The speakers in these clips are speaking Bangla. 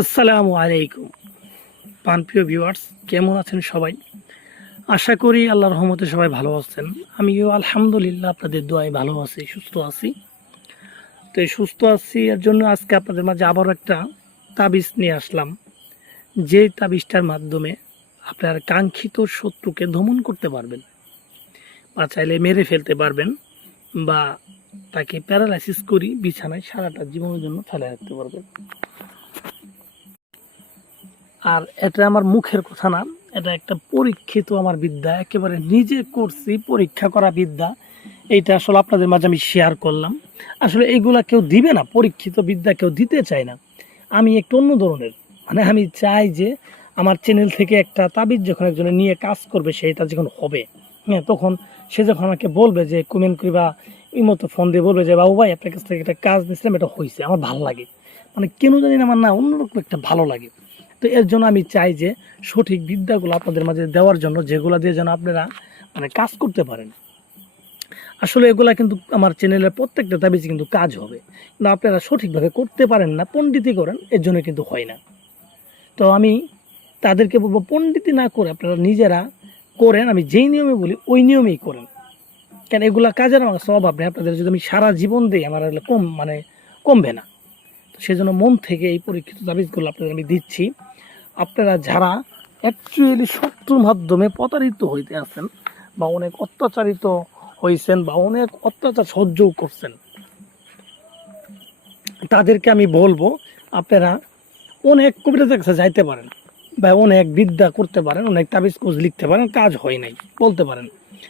আসসালামু আলাইকুম প্রিয় ভিউয়ার্স, কেমন আছেন সবাই? আশা করি আল্লাহর রহমতে সবাই ভালো আছেন। আমিও আলহামদুলিল্লাহ আপনাদের দোয়ায় ভালো আছি, সুস্থ আছি। তো এই সুস্থ আছি এর জন্য আজকে আপনাদের মাঝে আবারও একটা তাবিজ নিয়ে আসলাম, যে তাবিজটার মাধ্যমে আপনার কাঙ্ক্ষিত শত্রুকে দমন করতে পারবেন, বা চাইলে মেরে ফেলতে পারবেন, বা তাকে প্যারালাইসিস করি বিছানায় সারাটা জীবনের জন্য ফেলে রাখতে পারবেন। আর এটা আমার মুখের কথা না, এটা একটা পরীক্ষিত আমার বিদ্যা, একেবারে নিজে করছি, পরীক্ষা করা বিদ্যা। এইটা আসলে আপনাদের মাঝে আমি শেয়ার করলাম। আসলে এইগুলা কেউ দিবে না, পরীক্ষিত বিদ্যা কেউ দিতে চায় না। আমি একটু অন্য ধরনের, মানে আমি চাই যে আমার চ্যানেল থেকে একটা তাবিজ যখন একজনে নিয়ে কাজ করবে, সেটা যখন হবে, হ্যাঁ, তখন সে যখন আমাকে বলবে যে কমেন্ট করি বা এই মতো ফোন দিয়ে বলবে যে বাবু ভাই আপনার কাছ থেকে একটা কাজ নিয়েছিলাম, এটা হয়েছে, আমার ভালো লাগে, মানে কেন জানি না আমার না অন্যরকম একটা ভালো লাগে। তো এর জন্য আমি চাই যে সঠিক বিদ্যাগুলো আপনাদের মাঝে দেওয়ার জন্য, যেগুলো দিয়ে যেন আপনারা মানে কাজ করতে পারেন। আসলে এগুলা কিন্তু আমার চ্যানেলের প্রত্যেকটা তাবিজে কিন্তু কাজ হবে, কিন্তু আপনারা সঠিকভাবে করতে পারেন না, পণ্ডিতি করেন, এর জন্য কিন্তু হয় না। তো আমি তাদেরকে বলবো পণ্ডিতি না করে আপনারা নিজেরা করেন। আমি যেই নিয়মে বলি ওই নিয়মেই করেন, কেন এগুলা কাজের আমার স্বভাব নেই। আপনাদের যদি আমি সারা জীবন দিই, আমার কমবে না। তো সেজন্য মন থেকে এই পরীক্ষিত তাবিজগুলো আপনাদের আমি দিচ্ছি। আপনারা যারা অ্যাকচুয়ালি শত্রুর মাধ্যমে প্রতারিত হইতে আছেন, বা অনেক অত্যাচারিত হয়েছেন, বা অনেক অত্যাচার সহ্যও করছেন, তাদেরকে আমি বলবো আপনারা অনেক কবিরাজের কাছে যাইতে পারেন, বা অনেক বিদ্যা করতে পারেন, অনেক তাবিজ কোজ লিখতে পারেন, কাজ হয় নাই বলতে পারেন।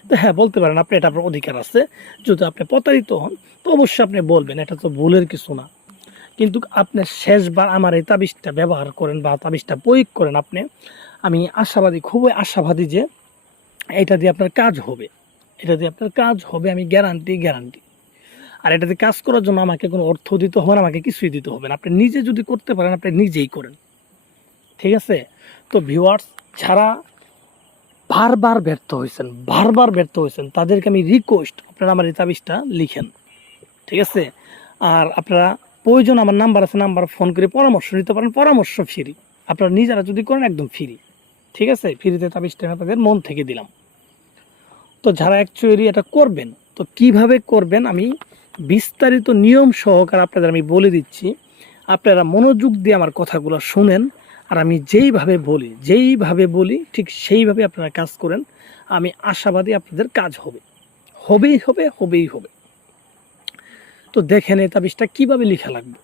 তো হ্যাঁ, বলতে পারেন, আপনি এটা আপনার অধিকার আছে। যদি আপনি প্রতারিত হন তো অবশ্যই আপনি বলবেন, এটা তো ভুলের কিছু না। কিন্তু আপনি শেষবার আমার এই তাবিজটা ব্যবহার করেন বা তাবিজটা প্রয়োগ করেন, আমি আশাবাদী, খুবই আশাবাদী যে এটা দিয়ে আপনার কাজ হবে। এটা দিয়ে আপনার কাজ হবে, আমি গ্যারান্টি। আর এটা দিয়ে কাজ করার জন্য আমাকে কোনো অর্থ দিতে হবে না, আমাকে কিছুই দিতে হবে না। আপনি নিজে যদি করতে পারেন, আপনি নিজেই করেন, ঠিক আছে? তো ভিউয়ার্স, যারা বারবার ব্যর্থ হয়েছেন তাদেরকে আমি রিকোয়েস্ট, আপনারা আমার এই তাবিজটা লিখেন, ঠিক আছে? আর আপনারা প্রয়োজন, আমার নাম্বার আছে, নাম্বার ফোন করে পরামর্শ নিতে পারেন, পরামর্শ ফ্রি। আপনারা নিজেরা যদি করেন একদম ফ্রি, ঠিক আছে? ফ্রিতে তাবিজটা আপনাদের মন থেকে দিলাম। তো যারা অ্যাকচুয়ালি এটা করবেন, তো কিভাবে করবেন আমি বিস্তারিত নিয়ম সহকারে আপনাদের আমি বলে দিচ্ছি। আপনারা মনোযোগ দিয়ে আমার কথাগুলো শুনেন, আর আমি যেইভাবে বলি ঠিক সেইভাবে আপনারা কাজ করেন। আমি আশাবাদী আপনাদের কাজ হবে, হবেই হবে। তো দেখেন এই তাবিজটা কীভাবে লেখা লাগবে।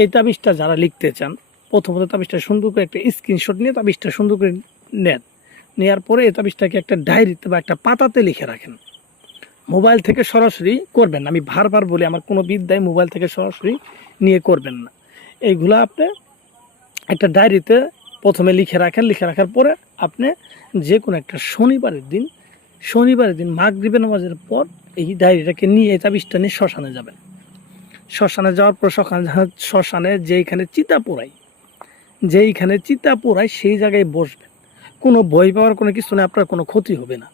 এই তাবিজটা যারা লিখতে চান, প্রথমত তাবিজটা সুন্দর করে একটা স্ক্রিনশট নিয়ে তাবিজটা সুন্দর করে নেন। নেওয়ার পরে এই তাবিজটাকে একটা ডায়েরিতে বা একটা পাতাতে লিখে রাখেন। মোবাইল থেকে সরাসরি করবেন না, আমি বারবার বলি, আমার কোনো বিদ্যায় মোবাইল থেকে সরাসরি নিয়ে করবেন না। এইগুলো আপনি একটা ডায়েরিতে প্রথমে লিখে রাখেন। লিখে রাখার পরে আপনি যে কোনো একটা শনিবারের দিন মাগরিবের নামাজের পর এই ডায়েরিটাকে নিয়ে, এই তাবিজটা নিয়ে শ্মশানে যাবেন। শ্মশানে যাওয়ার পর শ্মশানে যেইখানে চিতা পোড়ায় সেই জায়গায় বসবেন। কোনো ভয় পাওয়ার কোনো কিছু নেই, আপনার কোনো ক্ষতি হবে না।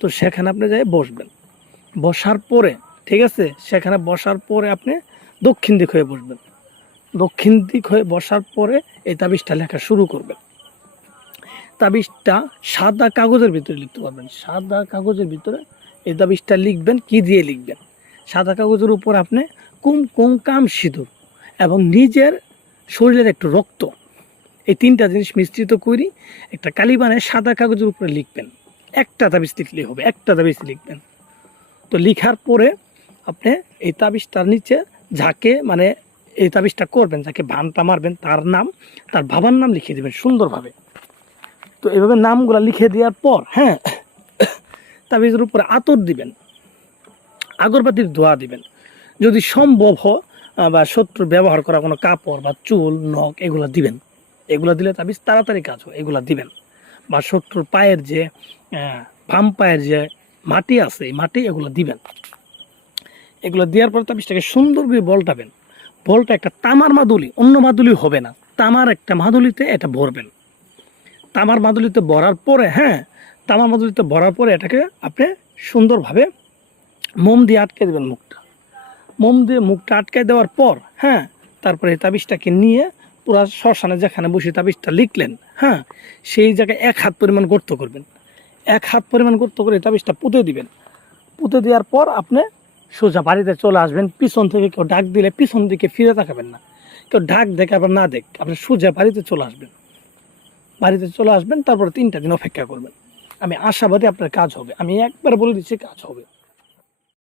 তো সেখানে আপনি যাই বসবেন। বসার পরে, ঠিক আছে, সেখানে বসার পরে আপনি দক্ষিণ দিক হয়ে বসবেন। দক্ষিণ দিক হয়ে বসার পরে এই তাবিজটা লেখা শুরু করবেন। তাবিজটা সাদা কাগজের ভিতরে লিখতে পারবেন। সাদা কাগজের ভিতরে এই তাবিজটা লিখবেন। কি দিয়ে লিখবেন? সাদা কাগজের উপর আপনি কুমকুম, কাম, সিঁদুর এবং নিজের শরীরের একটু রক্ত, এই তিনটা জিনিস মিশ্রিত করি একটা কালি বানায় সাদা কাগজের উপরে লিখবেন। একটা তাবিজ লিখলেই হবে, একটা তাবিজ লিখবেন। তো লিখার পরে আপনি এই তাবিজটার নিচে যাকে, মানে এই তাবিজটা করবেন, যাকে ভানটা মারবেন, তার নাম, তার বাবার নাম লিখে দেবেন সুন্দরভাবে। তো এইভাবে নামগুলো লিখে দেওয়ার পর, হ্যাঁ, তাবিজের উপরে আতর দিবেন, আগরবাতির ধোয়া দিবেন। যদি সম্ভব হয় বা শত্রুর ব্যবহার করা কোনো কাপড় বা চুল, নখ, এগুলো দিবেন। এগুলো দিলে তাবিজ তাড়াতাড়ি কাজ হয়, এগুলো দিবেন। বা শত্রুর পায়ের যে বাম পায়ের যে মাটি আছে, এই মাটি, এগুলো দিবেন। এগুলো দেওয়ার পর তাবিজটাকে সুন্দরভাবে বলটাবেন। বলটা একটা তামার মাদুলি, অন্য মাদুলি হবে না, তামার একটা মাদুলিতে এটা ভরবেন। তামার মাদুলিতে ভরার পরে, হ্যাঁ, তামার মাদুলিতে ভরার পরে এটাকে আপনি সুন্দরভাবে মোম দিয়ে আটকে দেবেন মুখটা। মোম দিয়ে মুখটা আটকে দেওয়ার পর, হ্যাঁ, তারপরে এই তাবিজটাকে নিয়ে পুরা শ্মশানে যেখানে বসে তাবিজটা লিখলেন, হ্যাঁ, সেই জায়গায় 1 হাত পরিমাণ গর্ত করবেন। 1 হাত পরিমাণ গর্ত করে তাবিজটা পুঁতে দিবেন। পুঁতে দেওয়ার পর আপনি সোজা বাড়িতে চলে আসবেন। পিছন থেকে কেউ ডাক দিলে পিছন দিকে ফিরে তাকাবেন না। কেউ ডাক দেখে আবার না দেখ, আপনি সোজা বাড়িতে চলে আসবেন। বাড়িতে চলে আসবেন, তারপর 3টা দিন অপেক্ষা করবেন। আমি আশাবাদী আপনার কাজ হবে। আমি একবার বলে দিচ্ছি কাজ হবে।